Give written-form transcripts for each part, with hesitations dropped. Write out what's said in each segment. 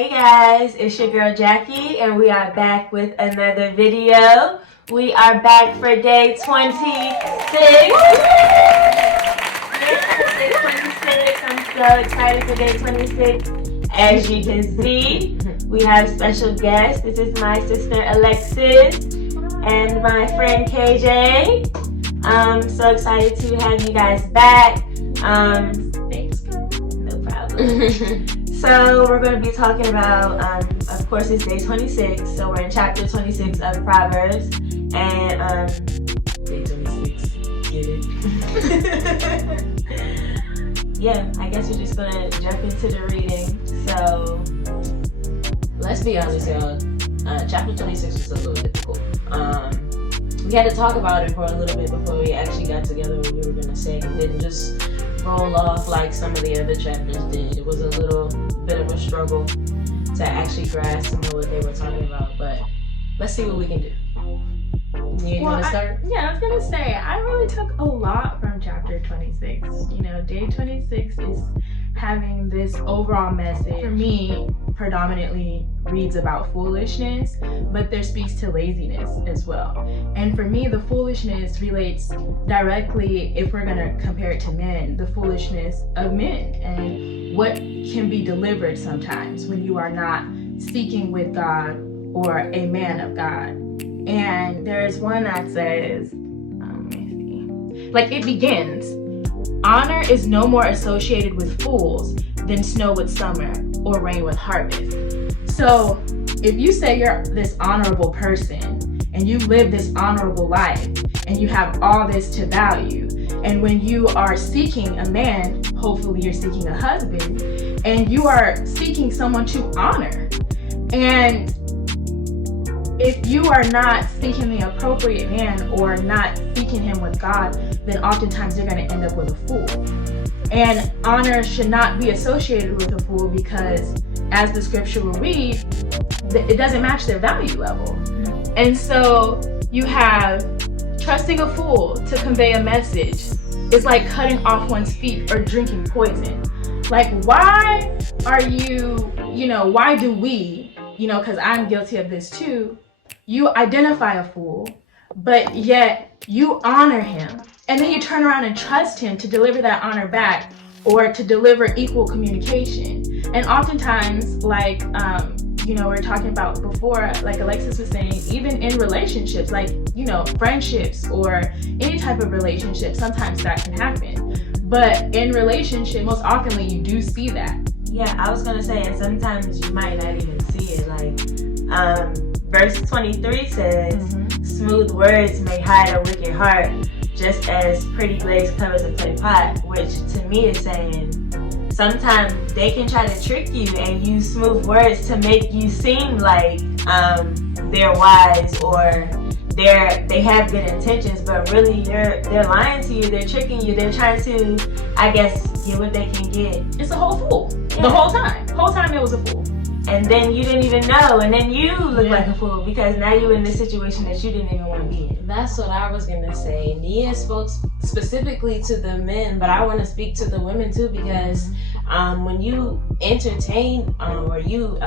Hey guys, it's your girl Jackie, and we are back with another video. We are back for day 26. Day 26. I'm so excited for day 26. As you can see, we have special guests. This is my sister Alexis and my friend KJ. I'm so excited to have you guys back. Thanks, girl. No problem. So we're going to be talking about, of course, it's day 26. So we're in chapter 26 of Proverbs. And Day 26. Get it? yeah, I guess we're just going to jump into the reading. So Let's be honest, y'all. Chapter 26 was a little difficult. We had to talk about it for a little bit before we actually got together what we were going to say. It didn't just roll off like some of the other chapters did. It was a little bit of a struggle to actually grasp some of what they were talking about, but let's see what we can do. You want to start? I was gonna say I really took a lot from chapter 26. You know, day 26 is having this overall message. For me, predominantly reads about foolishness, but there speaks to laziness as well. And for me, the foolishness relates directly, if we're gonna compare it to men, the foolishness of men and what can be delivered sometimes when you are not seeking with God or a man of God. And there's one that says, let me see. Like it begins, honor is no more associated with fools than snow with summer or rain with harvest. So if you say you're this honorable person and you live this honorable life and you have all this to value, and when you are seeking a man, hopefully you're seeking a husband, and you are seeking someone to honor, and if you are not seeking the appropriate man or not seeking him with God, then oftentimes you're going to end up with a fool. And honor should not be associated with a fool because, as the scripture will read, it doesn't match their value level. And so you have trusting a fool to convey a message is like cutting off one's feet or drinking poison. Like, why are why do we, because I'm guilty of this too, you identify a fool, but yet you honor him. And then you turn around and trust him to deliver that honor back or to deliver equal communication. And oftentimes, like, we're talking about before, like Alexis was saying, even in relationships, like, friendships or any type of relationship, sometimes that can happen. But in relationships, most oftenly you do see that. yeah, I was going to say, and sometimes you might not even see it. Like, verse 23 says, smooth words may hide a wicked heart, just as pretty glaze covers a clay pot, which to me is saying sometimes they can try to trick you and use smooth words to make you seem like they're wise or they have good intentions, but really they're lying to you, they're tricking you, they're trying to, I guess, get what they can get. It's a whole fool. Yeah. The whole time it was a fool. And then you didn't even know, and then you look like a fool because now you're in this situation that you didn't even want to be in. That's what I was gonna say. Nia spoke specifically to the men, but I want to speak to the women too, because when you entertain or you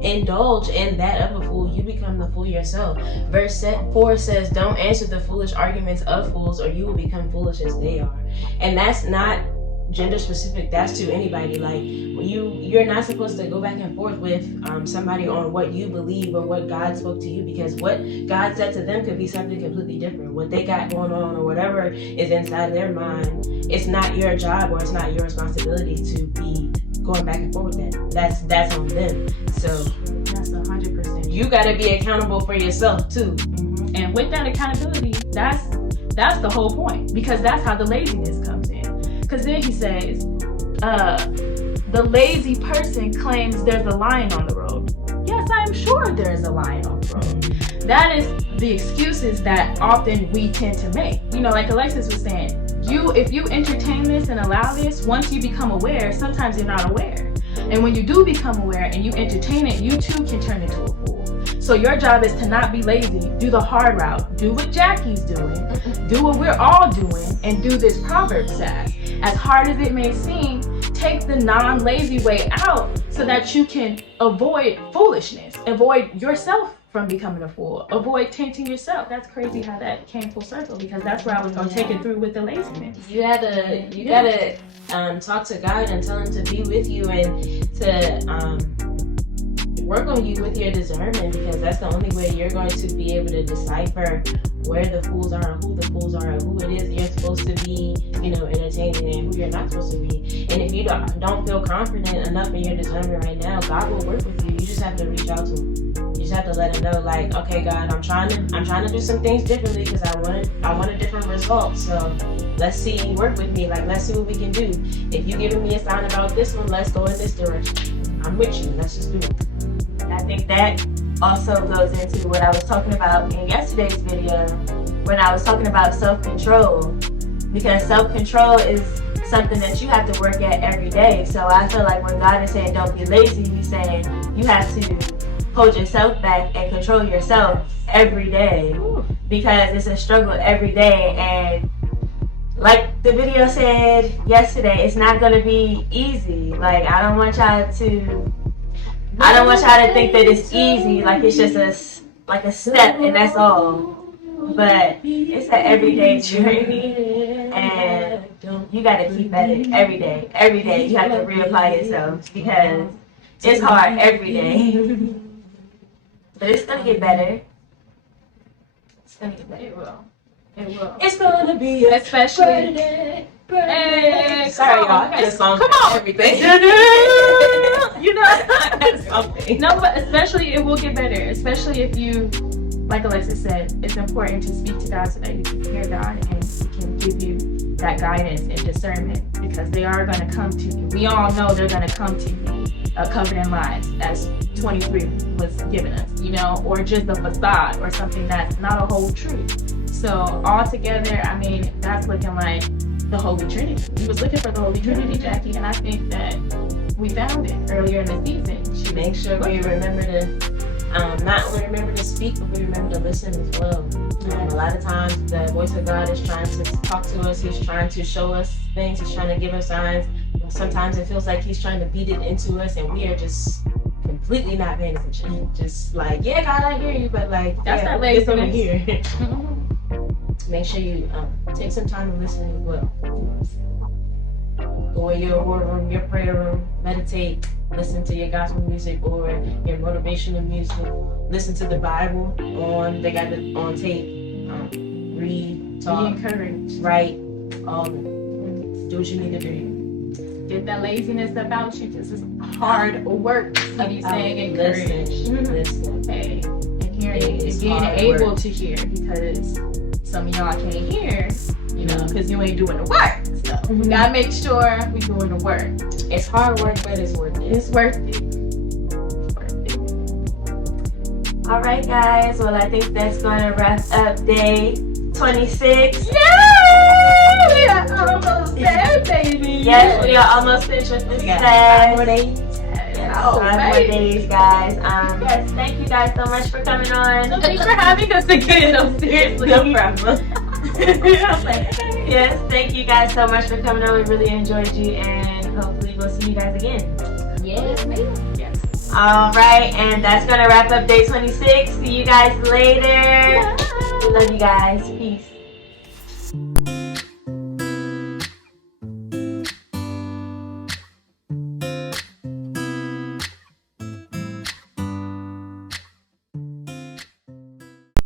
indulge in that of a fool, you become the fool yourself. Verse 4 says, don't answer the foolish arguments of fools, or you will become foolish as they are. And that's not gender specific, that's to anybody. Like, you're not supposed to go back and forth with somebody on what you believe or what God spoke to you, because what God said to them could be something completely different. What they got going on or whatever is inside their mind, it's not your job or it's not your responsibility to be going back and forth with that. That's on them. So that's 100%. You got to be accountable for yourself too. And with that accountability, that's the whole point, because that's how the laziness comes in. Because then he says, the lazy person claims there's a lion on the road. Yes, I am sure there's a lion on the road. That is the excuses that often we tend to make. Like Alexis was saying, if you entertain this and allow this, once you become aware, sometimes you're not aware. And when you do become aware and you entertain it, you too can turn into a fool. So your job is to not be lazy. Do the hard route. Do what Jackie's doing. Do what we're all doing, and do this Proverbs task. As hard as it may seem, take the non-lazy way out so so that you can avoid foolishness, avoid yourself from becoming a fool, avoid tainting yourself. That's crazy how that came full circle, because that's where I was going to take it through with the laziness. You gotta talk to God and tell him to be with you and to work on you with your discernment, because that's the only way you're going to be able to decipher where the fools are, who the fools are, who it is you're supposed to be, entertaining, and who you're not supposed to be. And if you don't feel confident enough in your discernment right now, God will work with you. You just have to reach out to him. You just have to let him know, like, okay, God, I'm trying to do some things differently because I want a different result. So let's see you work with me. Like, let's see what we can do. If you're giving me a sign about this one, let's go in this direction. I'm with you. Let's just do it. I think that also goes into what I was talking about in yesterday's video when I was talking about self-control, because self-control is something that you have to work at every day. So I feel like when God is saying don't be lazy, he's saying you have to hold yourself back and control yourself every day, because it's a struggle every day. And like the video said yesterday, it's not going to be easy. Like, I don't want y'all to think that it's easy, like it's just a step and that's all. But it's an everyday journey, and you got to keep at it every day. Every day you have to reapply yourself, because it's hard every day. But it's going to get better. It's going to get better. It will. It will. It's gonna be especially. Hey, sorry, y'all. I got a song for everything. You know, I got something. No, but especially it will get better. Especially if you, like Alexis said, it's important to speak to God so that you can hear God and He can give you that guidance and discernment, because they are going to come to you. We all know they're going to come to you covered in lies, as 23 was giving us, or just a facade or something that's not a whole truth. So altogether, I mean, that's looking like the Holy Trinity. We was looking for the Holy Trinity, Jackie, and I think that we found it earlier in the season. She make sure we remember to not only remember to speak, but we remember to listen as well. A lot of times the voice of God is trying to talk to us. He's trying to show us things. He's trying to give us signs. Sometimes it feels like he's trying to beat it into us, and we are just completely not paying attention. Just like, yeah, God, I hear you, but like, that's yeah, that laziness over here. Make sure you take some time to listen as well. Go in your war room, your prayer room, meditate, listen to your gospel music or your motivational music. Listen to the Bible they got it on tape. Read, talk, be encouraged, write, do what you need to do. Get that laziness about you. This is hard work. He's saying encourage. Listen. Okay. And hearing and being able to hear, because some of y'all can't hear, because you ain't doing the work. So we gotta make sure we doing the work. It's hard work, but it's worth it. It's worth it. All right, guys. Well, I think that's going to wrap up day 26. Yay! We are almost there, baby. Yes, we are almost finished with this class. 5 more days. Yes, 5 more days, guys. Yes, thank you guys so much for coming on. So thanks for having us again. No, seriously. No problem. Yes, thank you guys so much for coming on. We really enjoyed you, and hopefully we'll see you guys again. Yes, ma'am. Yes. All right, and that's going to wrap up day 26. See you guys later. Bye. Love you guys. Peace.